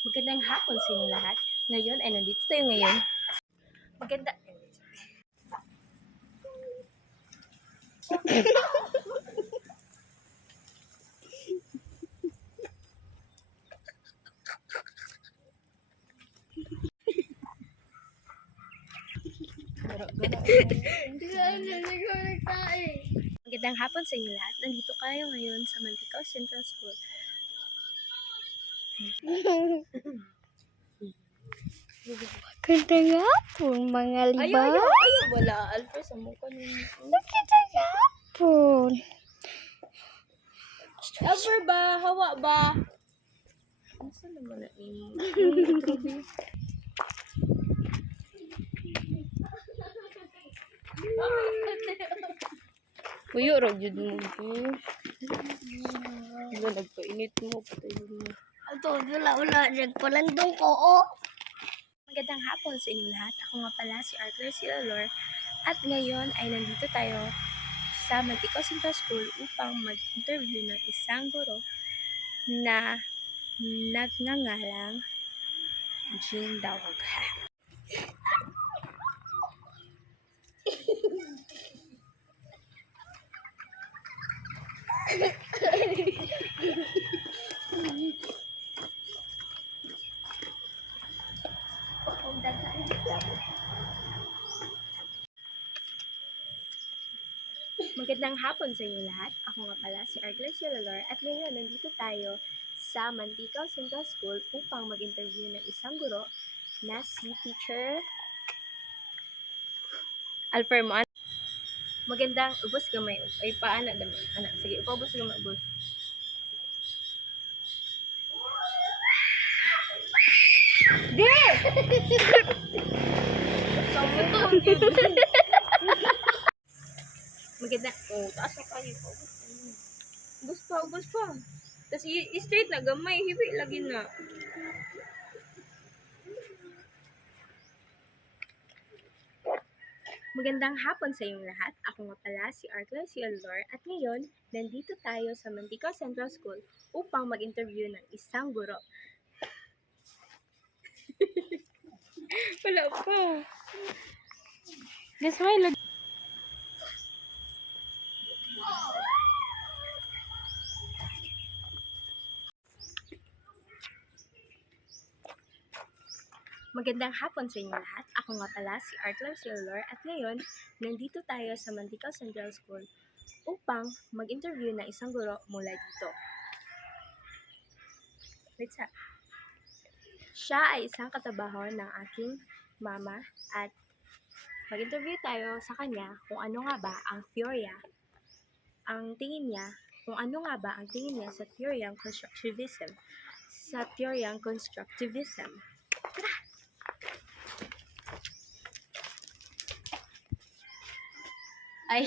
Magandang hapon sa inyong lahat. Ngayon ay nandito tayo ngayon. Maganda. Magandang hapon sa inyong lahat. Nandito kayo ngayon sa Mantikao Central School. Magandang hapon, mga liba. Ayaw, wala. Alfred, sa mukha ninyo. Magandang hapon. Alfred ba? Hawa ba? Ano naman na imo? Kuyo, ragyod mo. Wala, nagpainit mo. Patay mo. Ito, wala. Nagpalandong ko, oh. Magandang hapon sa inyong lahat. Ako nga pala si Arthur Silor at ngayon ay nandito tayo sa Mantikao Central School upang mag-interview ng isang guro na nagngangalang Jean Dawag. Magandang hapon sa inyo lahat. Ako nga pala si Arthur Silor at ngayon nandito tayo sa Mantikao Central School upang mag-interview ng isang guro na si Teacher Alfermo. Magandang ubos gamay. Ay paana dami. Anak, sige, upabos gamay ubos. Di! Maganda. Oh, taas na kayo. Ubos pa. Tapos i-straight na gamay. Hiwi lagi na. Magandang hapon sa inyong lahat. Ako nga pala si Arthur Silor at ngayon, nandito tayo sa Mantikao Central School upang mag-interview ng isang guro. Wala pa. Guess why? Magandang hapon sa inyo lahat. Ako nga pala si Arthur Silor at ngayon, nandito tayo sa Mantikao Central School upang mag-interview ng isang guro mula dito. Siya ay isang katabaho ng aking mama at mag-interview tayo sa kanya kung ano nga ba ang teorya, kung ano nga ba ang tingin niya sa teoryang constructivism. Ay,